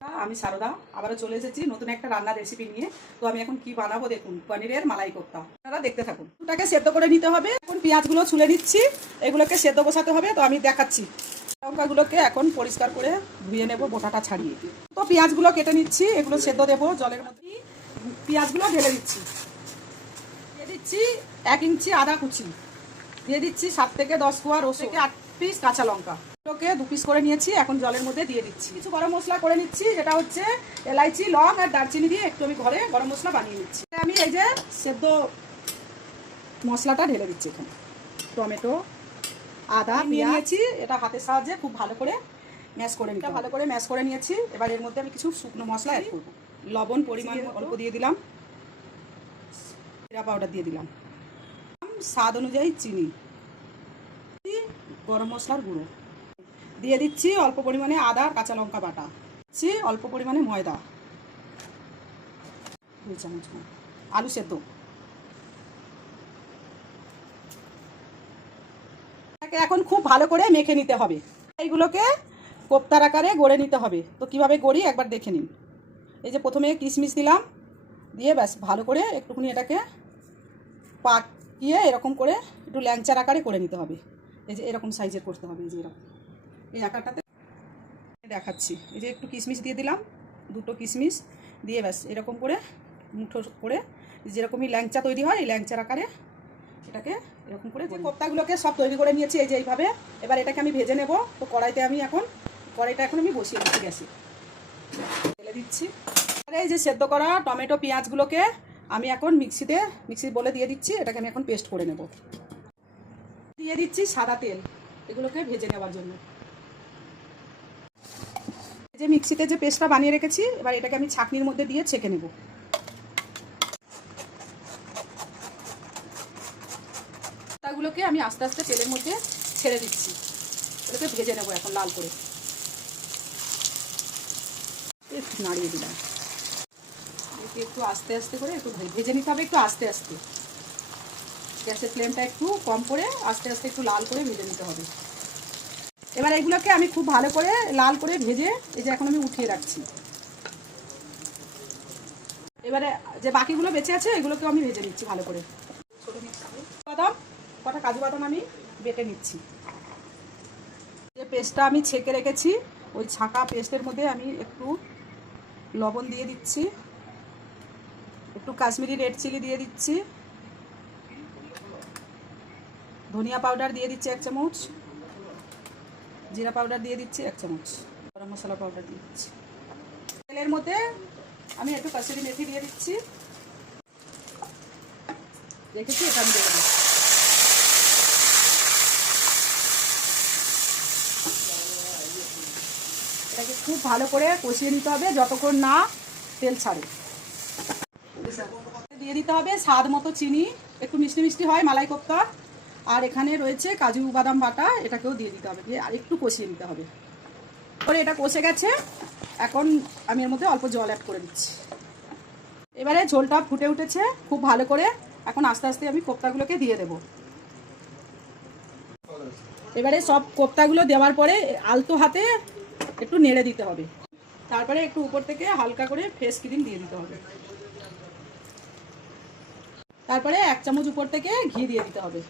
আমি সারদা আবারও চলে এসেছি নতুন একটা রান্নার রেসিপি নিয়ে। তো আমি এখন কি বানাবো দেখুন, পনিরের মালাই কোফতা। আপনারা দেখতে থাকুন। ওটাকে সেদ্ধ করে নিতে হবে। এখন পেঁয়াজগুলো ছুলে নিচ্ছি, এগুলোকে সেদ্ধ বসাতে হবে। তো আমি দেখাচ্ছি। লঙ্কাগুলোকে এখন পরিষ্কার করে ধুয়ে নেব, বোটাটা ছাড়িয়ে। তো পেঁয়াজগুলো কেটে নিচ্ছি, এগুলো সেদ্ধ দেবো জলের মধ্যে। পেঁয়াজগুলো ঢেলে দিচ্ছি, দিয়ে দিচ্ছি 1 ইঞ্চি আদা কুচি, দিয়ে দিচ্ছি 7 থেকে 10 কোয়া রসুন, 8 পিস কাঁচা লঙ্কা, ওকে 2 পিস করে নিয়েছি। এখন জলের মধ্যে দিয়ে দিচ্ছি। কিছু গরম মশলা করে নিচ্ছি, যেটা হচ্ছে এলাইচি, লং আর দারচিনি দিয়ে একটু আমি ঘরে গরম মশলা বানিয়ে নিচ্ছি। আমি এই যে সেদ্ধ মশলাটা ঢেলে দিচ্ছি এখানে। টমেটো, আদা নিয়ে নিয়েছি, এটা হাতের সাহায্যে খুব ভালো করে ম্যাশ করে নিতে, ভালো করে ম্যাশ করে নিয়েছি। এবার এর মধ্যে আমি কিছু শুকনো মশলা অ্যাড করব। লবণ পরিমাণ অল্প দিয়ে দিলাম, জিরা পাউডার দিয়ে দিলাম, স্বাদ অনুযায়ী চিনি, গরম মশলার গুঁড়ো দিয়ে দিচ্ছি, অল্প পরিমাণে আদা আর কাঁচা লঙ্কা বাটা দিচ্ছি, অল্প পরিমাণে ময়দা, 2 চামচ, আলু সেদ্ধ। এখন খুব ভালো করে মেখে নিতে হবে। এইগুলোকে কোফতার আকারে গড়ে নিতে হবে। তো কিভাবে গড়ি একবার দেখে নিন। এই যে প্রথমে কিশমিশ দিলাম, দিয়ে ব্যাস ভালো করে একটুখানি এটাকে পাকিয়ে এরকম করে একটু ল্যাংচার আকারে করে নিতে হবে। এই যে এরকম সাইজের করতে হবে। এই যে এরকম এই আকারটাতে দেখাচ্ছি। এই যে একটু কিশমিশ দিয়ে দিলাম, 2টো কিশমিশ দিয়ে ব্যাস এরকম করে মুঠো করে যেরকমই ল্যাংচা তৈরি হয় এই ল্যাংচার আকারে এটাকে এরকম করে কোফতাগুলোকে সব তৈরি করে নিয়েছি এই যে এইভাবে। এবার এটাকে আমি ভেজে নেব। তো কড়াইটা এখন আমি বসিয়ে দিচ্ছি গ্যাসে, ঢেলে দিচ্ছি। এই যে সেদ্ধ করা টমেটো পেঁয়াজগুলোকে আমি এখন মিক্সি বলে দিয়ে দিচ্ছি। এটাকে আমি এখন পেস্ট করে নেব। দিয়ে দিচ্ছি সাদা তেল এগুলোকে ভেজে নেওয়ার জন্য। এই যে মিক্সিতে যে পেস্টটা বানিয়ে রেখেছি, এবার এটাকে আমি ছাঁকনির মধ্যে দিয়ে ছেঁকে নেব। গুলোকে আমি আস্তে আস্তে তেলের মধ্যে ছেড়ে দিচ্ছি, এটাকে ভেজে নেব এখন লাল করে। একটু নাড়িয়ে দিলাম, একটু আস্তে আস্তে করে একটু ভেজে নিতে হবে, একটু আস্তে আস্তে। গ্যাসের ফ্লেমটা একটু কম করে আস্তে আস্তে একটু লাল করে ভেজে নিতে হবে। এবার এইগুলোকে আমি খুব ভালো করে লাল করে ভেজে এই যে এখন আমি উঠিয়ে রাখছি। এবারে যে বাকিগুলো বেঁচে আছে এগুলোকেও আমি ভেজে নিচ্ছি ভালো করে। বাদাম, কটা কাজু বাদাম আমি বেটে নিচ্ছি। যে পেস্টটা আমি ছেঁকে রেখেছি ওই ছাঁকা পেস্টের মধ্যে আমি একটু লবণ দিয়ে দিচ্ছি, একটু কাশ্মীরি রেড চিলি দিয়ে দিচ্ছি, ধনিয়া পাউডার দিয়ে দিচ্ছি 1 চামচ, জিরা পাউডার দিয়ে দিচ্ছি 1 চামচ, গরম মশলা পাউডার দিয়ে দিচ্ছি। তেলের মধ্যে আমি একটু কাসুরি মেথি দিয়ে দিচ্ছি, রেখেছি এটা আমি দিয়ে দিচ্ছি। এটাকে খুব ভালো করে কষিয়ে নিতে হবে যতক্ষণ না তেল ছাড়ে। দিয়ে দিতে হবে স্বাদ মতো চিনি, একটু মিষ্টি মিষ্টি হয় মালাই কোফতা। আর এখানে রয়েছে কাজু বাদাম বাটা, এটাকেও দিয়ে দিতে হবে, দিয়ে আর একটু কষিয়ে নিতে হবে। পরে এটা কষে গেছে, এখন আমি এর মধ্যে অল্প জল অ্যাড করে দিচ্ছি। এবারে ঝোলটা ফুটে উঠেছে খুব ভালো করে। এখন আস্তে আস্তে আমি কোফতাগুলোকে দিয়ে দেব। এবারে সব কোফতাগুলো দেওয়ার পরে আলতো হাতে একটু নেড়ে দিতে হবে। তারপরে একটু উপর থেকে হালকা করে ফ্রেশ ক্রিম দিয়ে দিতে হবে। তারপরে 1 চামচ উপর থেকে ঘি দিয়ে দিতে হবে।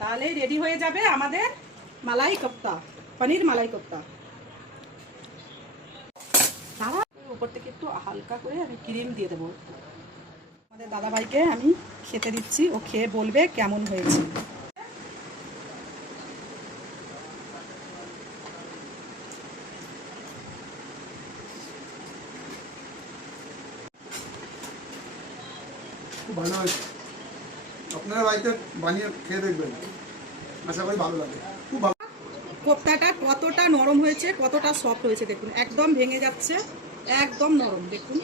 তাহলে রেডি হয়ে যাবে আমাদের মালাই কোফতা, পনির মালাই কোফতা। উপর থেকে একটু হালকা করে আমি ক্রিম দিয়ে দেবো। আমাদের দাদাভাইকে আমি খেতে দিচ্ছি, ও খেয়ে বলবে কেমন হয়েছে। খুব ভালো হয়েছে, আপনারা বাড়িতে বানিয়ে খেয়ে দেখবেন, আশা করি ভালো লাগে। খুব ভালো। কোফতাটা কতটা নরম হয়েছে, কতটা সফট হয়েছে দেখুন, একদম ভেঙে যাচ্ছে, একদম নরম দেখুন।